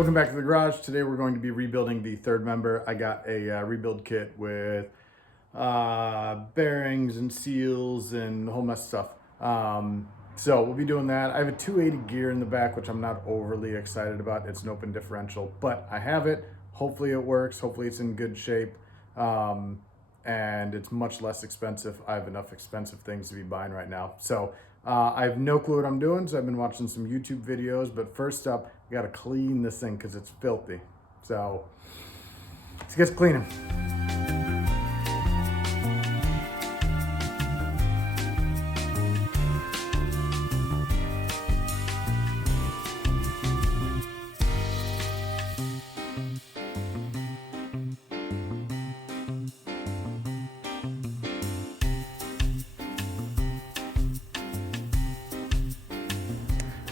Welcome back to the garage. Today we're going to be rebuilding the third member. I got a rebuild kit with bearings and seals and a whole mess of stuff. So we'll be doing that. I have a 280 gear in the back, which I'm not overly excited about. It's an open differential, but I have it. Hopefully it works. Hopefully it's in good shape. And it's much less expensive. I have enough expensive things to be buying right now. So I have no clue what I'm doing, so I've been watching some YouTube videos, but first up, I gotta clean this thing because it's filthy. So let's get cleaning.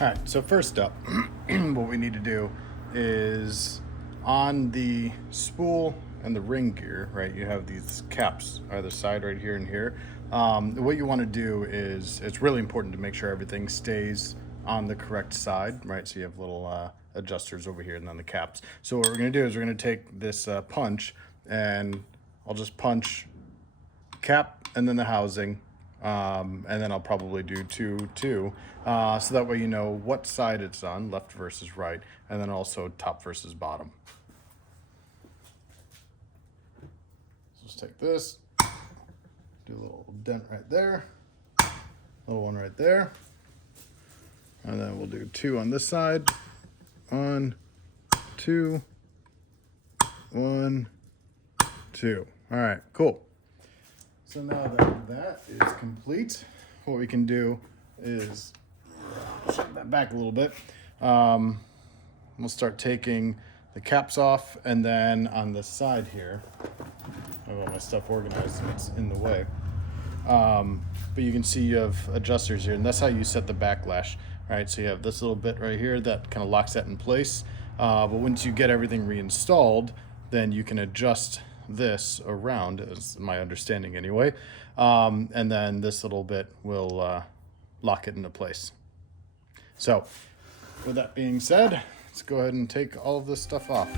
All right, so first up, what we need to do is on the spool and the ring gear, right, you have these caps either side right here and here. What you want to do is, it's really important to make sure everything stays on the correct side, right? So you have little adjusters over here and then the caps. So what we're going to do is we're going to take this punch, and I'll just punch cap and then the housing. And then I'll probably do two, so that way you know what side it's on, left versus right, and then also top versus bottom. So just take this, do a little dent right there, little one right there, and then we'll do two on this side. 1, 2, 1, 2. All right, cool. So now that that is complete, what we can do is shut that back a little bit. We'll start taking the caps off, and then on the side here, I have all my stuff organized and it's in the way. But you can see you have adjusters here, and that's how you set the backlash, right? So you have this little bit right here that kind of locks that in place. But once you get everything reinstalled, then you can adjust this around, is my understanding anyway, and then this little bit will lock it into place. So with that being said, let's go ahead and take all of this stuff off.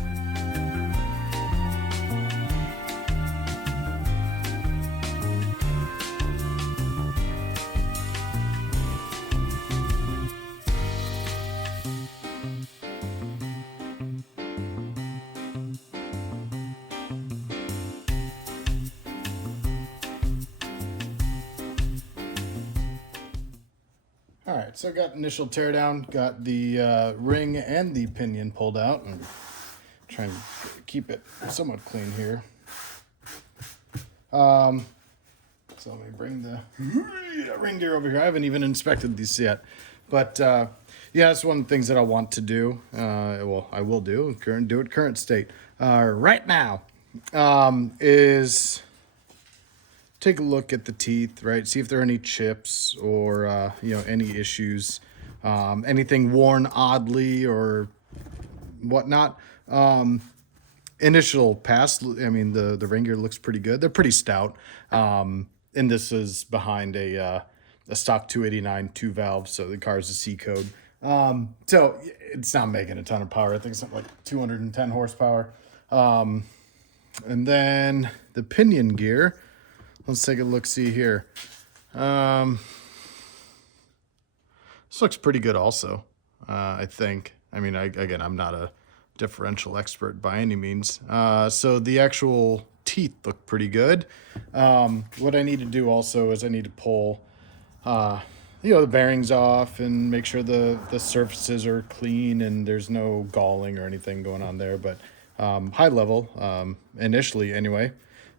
All right, so I got initial teardown, got the ring and the pinion pulled out, and trying to keep it somewhat clean here. So let me bring the ring gear over here. I haven't even inspected these yet, but yeah, that's one of the things that I want to do. Well, I will do current state right now, is take a look at the teeth, right? See if there are any chips or, any issues, anything worn oddly or whatnot. Initial pass, I mean, the ring gear looks pretty good. They're pretty stout. And this is behind a stock 289 2 valve. So the car is a C code. So it's not making a ton of power. I think it's something like 210 horsepower. And then the pinion gear, let's take a look-see here. This looks pretty good also, I think. I mean, again, I'm not a differential expert by any means. So the actual teeth look pretty good. What I need to do also is I need to pull, the bearings off and make sure the surfaces are clean and there's no galling or anything going on there. But high level, initially anyway,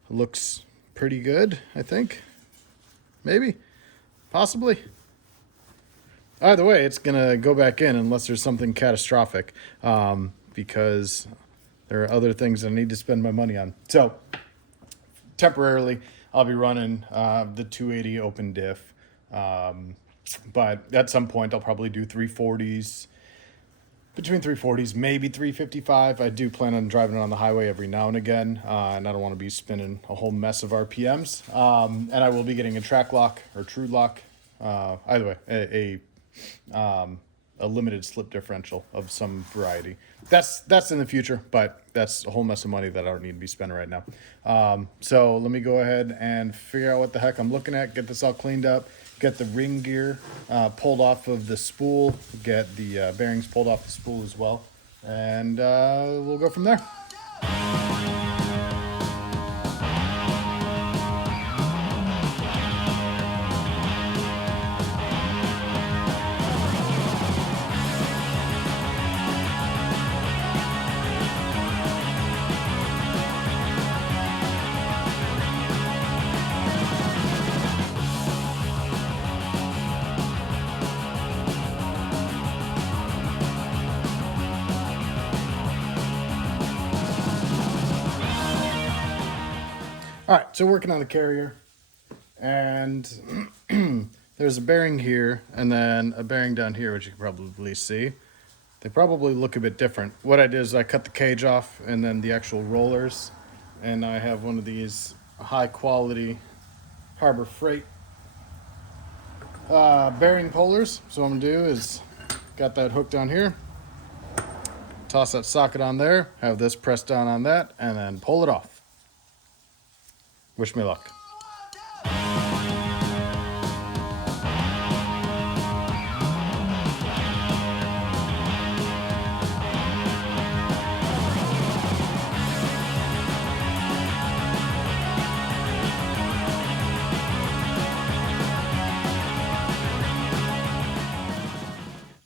looks pretty good, I think. Maybe. Possibly. Either way, it's going to go back in unless there's something catastrophic, because there are other things that I need to spend my money on. So, temporarily, I'll be running the 280 open diff, but at some point, I'll probably do 340s, between 340s, maybe 355. I do plan on driving it on the highway every now and again, and I don't want to be spinning a whole mess of RPMs. And I will be getting a track lock or true lock, either way, a a limited slip differential of some variety. That's in the future, but that's a whole mess of money that I don't need to be spending right now. So let me go ahead and figure out what the heck I'm looking at, get this all cleaned up, get the ring gear pulled off of the spool, get the bearings pulled off the spool as well, and we'll go from there. All right, so working on the carrier, and there's a bearing here and then a bearing down here, which you can probably see. They probably look a bit different. What I did is I cut the cage off and then the actual rollers, and I have one of these high quality Harbor Freight bearing pullers. So what I'm gonna do is got that hook down here, toss that socket on there, have this pressed down on that, and then pull it off. Wish me luck.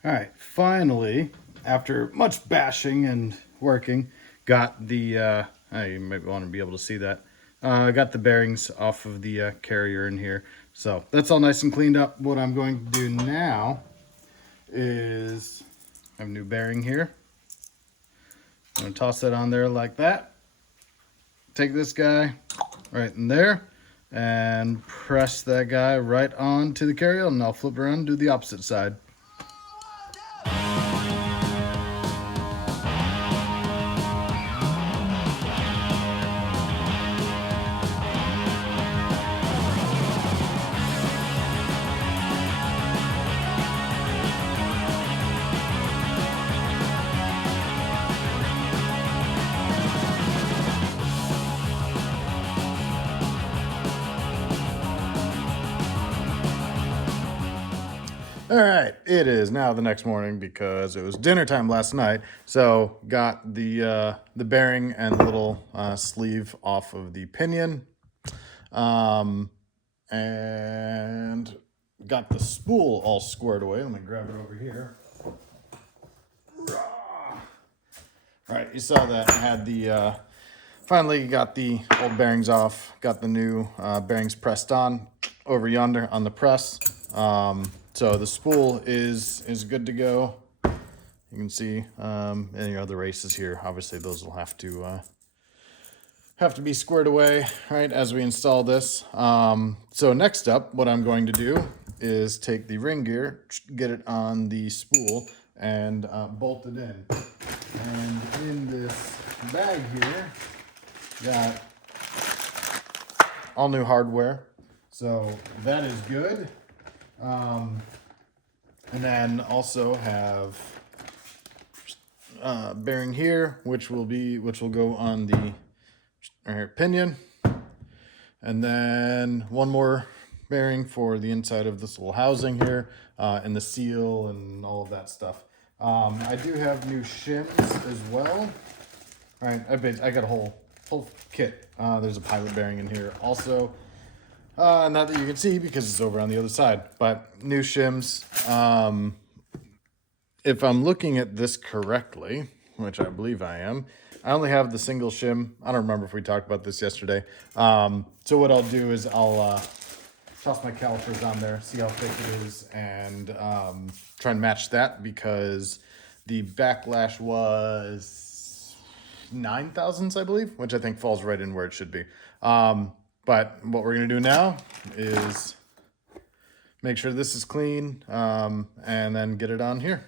All right, finally, after much bashing and working, got the, you might want to be able to see that. I got the bearings off of the carrier in here. So that's all nice and cleaned up. What I'm going to do now is I have a new bearing here. I'm going to toss that on there like that. Take this guy right in there and press that guy right onto the carrier, and I'll flip around and do the opposite side. All right, it is now the next morning because it was dinner time last night. So got the bearing and the little sleeve off of the Pinion, and got the spool all squared away. Let me grab it over here. All right, you saw that I had the finally got the old bearings off. Got the new bearings pressed on over yonder on the press. So the spool is good to go. You can see any other races here. Obviously, those will have to be squared away, right, as we install this. So next up, what I'm going to do is take the ring gear, get it on the spool, and bolt it in. And in this bag here, got all new hardware. So that is good. And then also have bearing here, which will go on the Pinion, and then one more bearing for the inside of this little housing here, and the seal and all of that stuff. I do have new shims as well. All right, I got a whole kit. There's a pilot bearing in here also. Not that you can see because it's over on the other side, but new shims. If I'm looking at this correctly, which I believe I am, I only have the single shim. I don't remember if we talked about this yesterday. So what I'll do is I'll toss my calipers on there, see how thick it is, and try and match that because the backlash was 9 thousandths, I believe, which I think falls right in where it should be. But what we're going to do now is make sure this is clean, and then get it on here.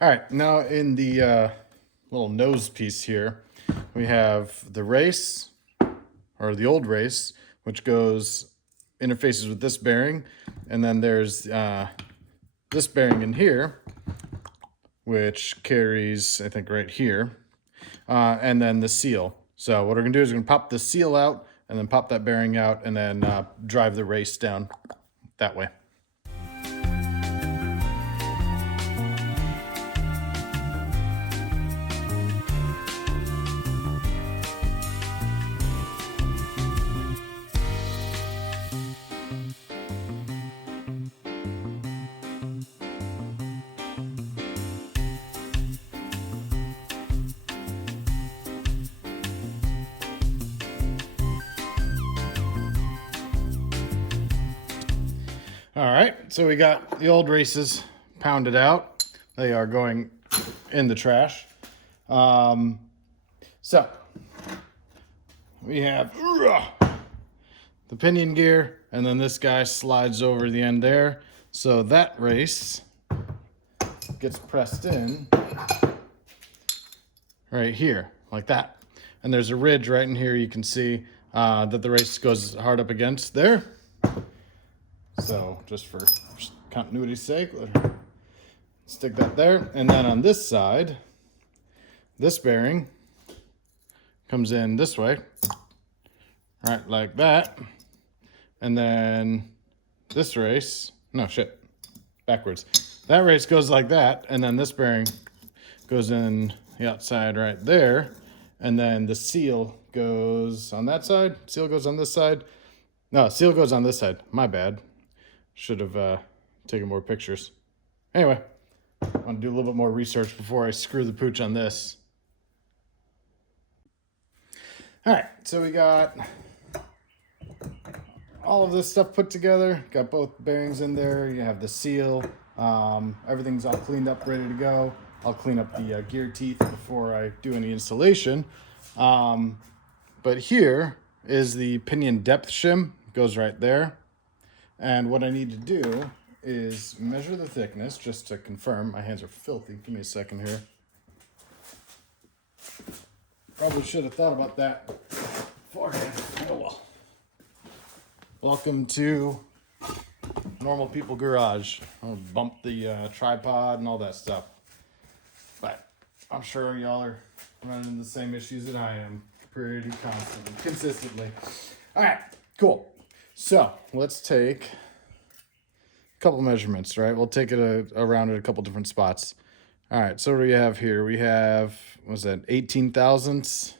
All right, now in the little nose piece here, we have the race, or the old race, which interfaces with this bearing, and then there's this bearing in here, which carries, I think, right here, and then the seal. So what we're gonna do is we're gonna pop the seal out, and then pop that bearing out, and then drive the race down that way. All right, so we got the old races pounded out. They are going in the trash. So we have the pinion gear, and then this guy slides over the end there. So that race gets pressed in right here, like that. And there's a ridge right in here. You can see that the race goes hard up against there. So just for continuity's sake, let's stick that there. And then on this side, this bearing comes in this way, right, like that. And then this race, no shit, backwards. That race goes like that, and then this bearing goes in the outside right there. And then the seal goes on that side, seal goes on this side. No, seal goes on this side, my bad. Should have taken more pictures. Anyway, I want to do a little bit more research before I screw the pooch on this. All right, so we got all of this stuff put together. Got both bearings in there. You have the seal. Everything's all cleaned up, ready to go. I'll clean up the gear teeth before I do any installation. But here is the pinion depth shim. Goes right there. And what I need to do is measure the thickness just to confirm. My hands are filthy. Give me a second here. Probably should have thought about that beforehand. Oh well. Welcome to Normal People Garage. I'll bump the tripod and all that stuff. But I'm sure y'all are running into the same issues that I am pretty consistently. All right, cool. So let's take a couple measurements, right? We'll take it around at a couple different spots. All right, so what do we have here? We have, what's that, 18 thousandths?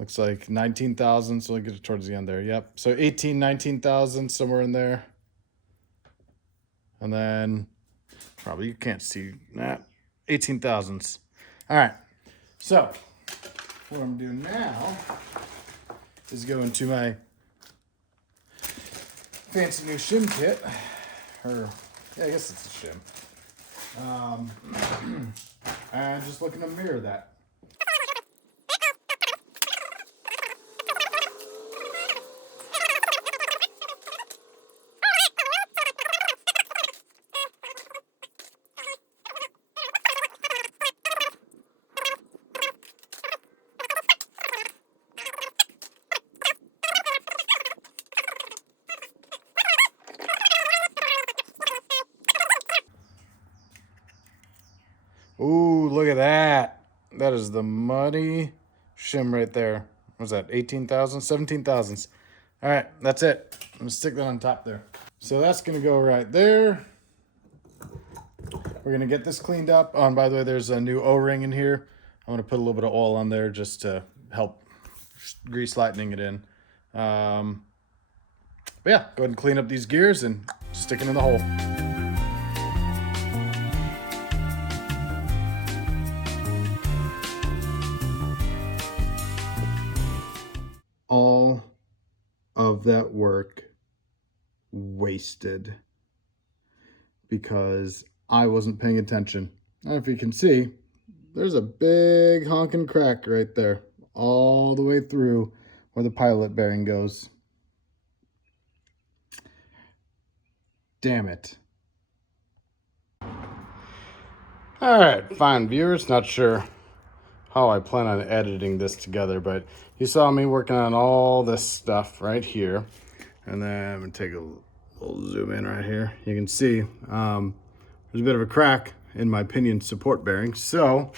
Looks like 19 thousandths, so we'll get it towards the end there. Yep, so 18, 19 thousandths, somewhere in there. And then, probably you can't see that, 18 thousandths. All right, so what I'm doing now is go into my fancy new shim kit, or yeah, I guess it's a shim. And just looking to mirror that. Ooh, look at that. That is the muddy shim right there. What was that, 18 thousandths, 17 thousandths? All right, that's it. I'm gonna stick that on top there. So that's gonna go right there. We're gonna get this cleaned up. Oh, and by the way, there's a new O-ring in here. I'm gonna put a little bit of oil on there just to help grease lightening it in. But yeah, go ahead and clean up these gears and stick them in the hole. All of that work wasted because I wasn't paying attention. And if you can see, there's a big honking crack right there, all the way through where the pilot bearing goes. Damn it. All right, fine, viewers. Not sure how I plan on editing this together, but you saw me working on all this stuff right here. And then I'm gonna take a little zoom in right here. You can see there's a bit of a crack in my pinion support bearing. So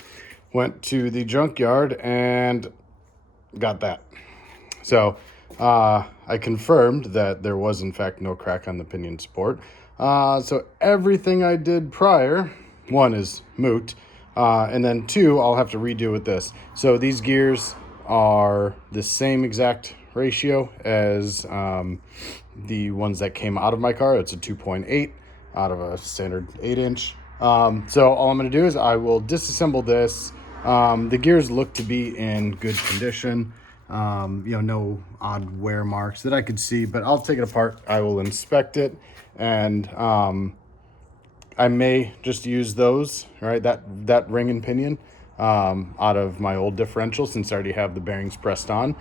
went to the junkyard and got that. So I confirmed that there was in fact no crack on the pinion support. So everything I did prior, one, is moot, and then two, I'll have to redo with this. So these gears are the same exact ratio as the ones that came out of my car. It's a 2.8 out of a standard 8-inch. So all I'm going to do is I will disassemble this. The gears look to be in good condition. No odd wear marks that I could see, but I'll take it apart. I will inspect it, and I may just use those, right? That ring and pinion out of my old differential, since I already have the bearings pressed on,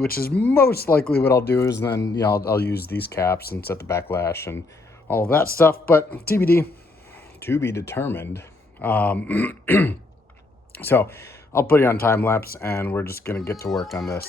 which is most likely what I'll do. Is then I'll use these caps and set the backlash and all of that stuff. But TBD, to be determined. So I'll put you on time lapse, and we're just gonna get to work on this.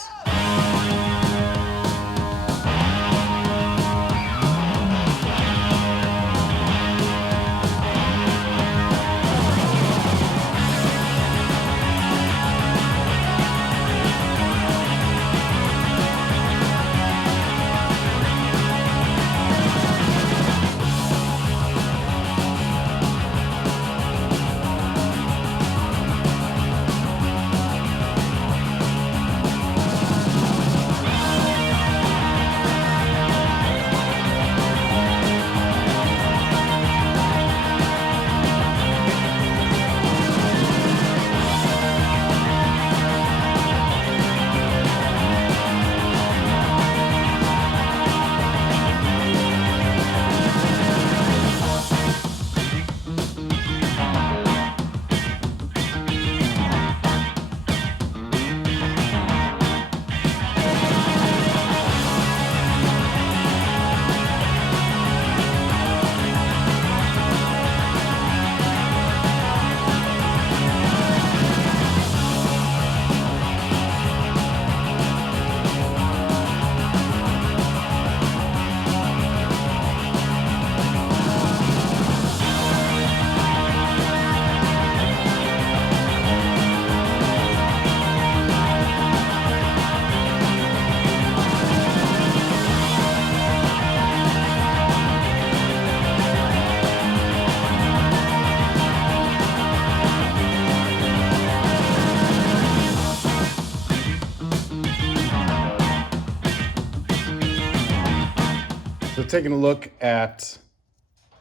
So taking a look at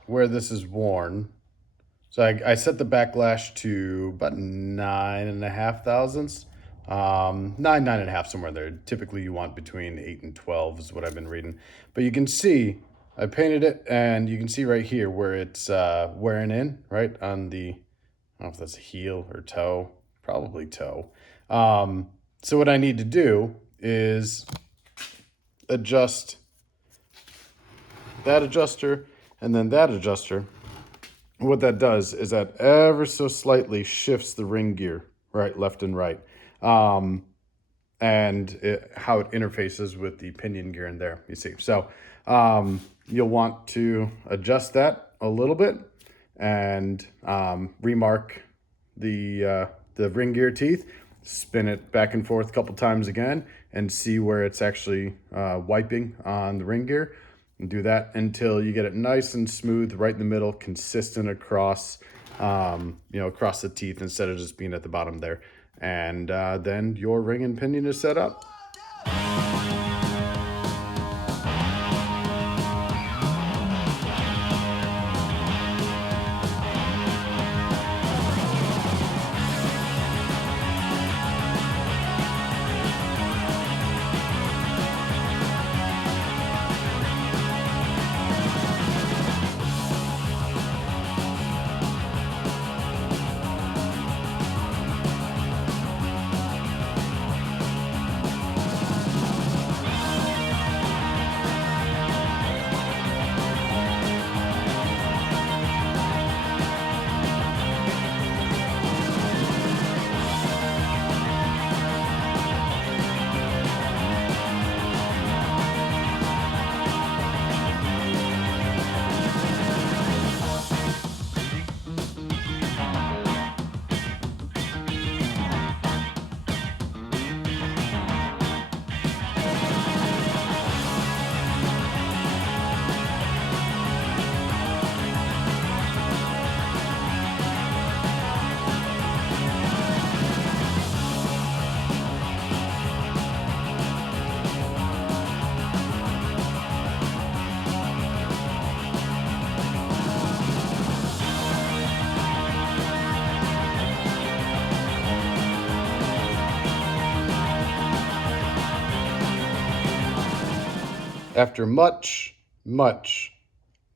where this is worn. So I set the backlash to about 9.5 thousandths. 9.5, somewhere there. Typically you want between 8 and 12 is what I've been reading. But you can see, I painted it, and you can see right here where it's wearing in, right on the, I don't know if that's a heel or toe, probably toe. So what I need to do is adjust that adjuster and then that adjuster. What that does is that ever so slightly shifts the ring gear, right, left and right, and how it interfaces with the pinion gear in there, you see. So you'll want to adjust that a little bit and remark the ring gear teeth, spin it back and forth a couple times again, and see where it's actually wiping on the ring gear. And do that until you get it nice and smooth, right in the middle, consistent across, across the teeth instead of just being at the bottom there. And then your ring and pinion is set up. after much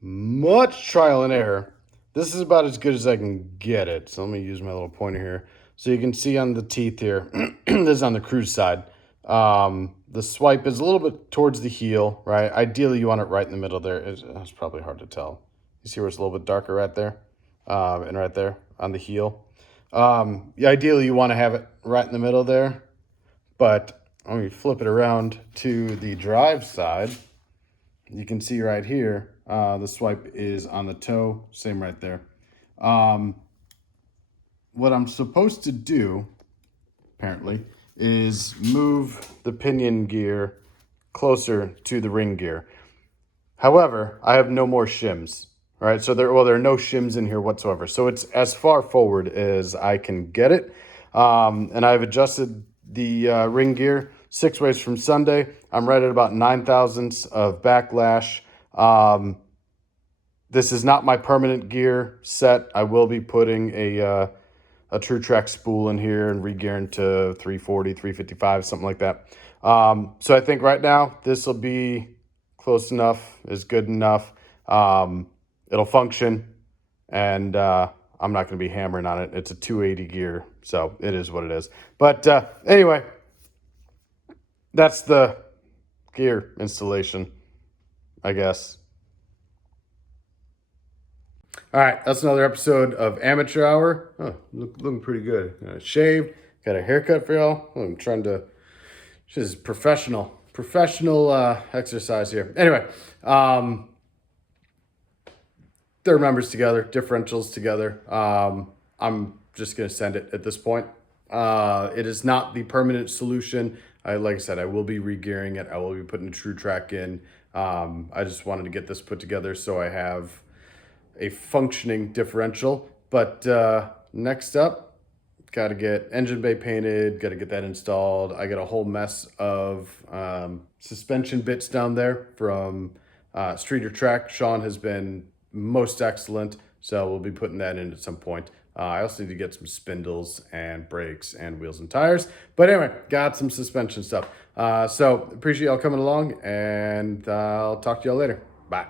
trial and error, this is about as good as I can get it. So let me use my little pointer here. So you can see on the teeth here, this is on the cruise side. The swipe is a little bit towards the heel, right? Ideally, you want it right in the middle there. It's probably hard to tell. You see where it's a little bit darker right there? And right there on the heel. Yeah, ideally, you want to have it right in the middle there. But when you flip it around to the drive side, you can see right here, the swipe is on the toe, same right there. What I'm supposed to do, apparently, is move the pinion gear closer to the ring gear. However, I have no more shims, right? So there are no shims in here whatsoever. So it's as far forward as I can get it. And I've adjusted the ring gear 6 ways from Sunday. I'm right at about 9 thousandths of backlash. This is not my permanent gear set. I will be putting a True Track spool in here and re-gearing to 340, 355, something like that. So I think right now this will be close enough, is good enough. It'll function, and I'm not going to be hammering on it. It's a 280 gear, so it is what it is. But anyway, that's the gear installation, I guess. All right, that's another episode of Amateur Hour. Oh, looking pretty good. Shaved, got a haircut for y'all. I'm trying to, this is professional exercise here. Anyway, third members together, differentials together. I'm just gonna send it at this point. It is not the permanent solution. Like I said, I will be re-gearing it. I will be putting a True Track in. I just wanted to get this put together so I have a functioning differential. But next up, got to get engine bay painted, got to get that installed. I got a whole mess of suspension bits down there from Streeter Track. Sean has been most excellent, so we'll be putting that in at some point. I also need to get some spindles and brakes and wheels and tires. But anyway, got some suspension stuff. So appreciate y'all coming along, and I'll talk to y'all later. Bye.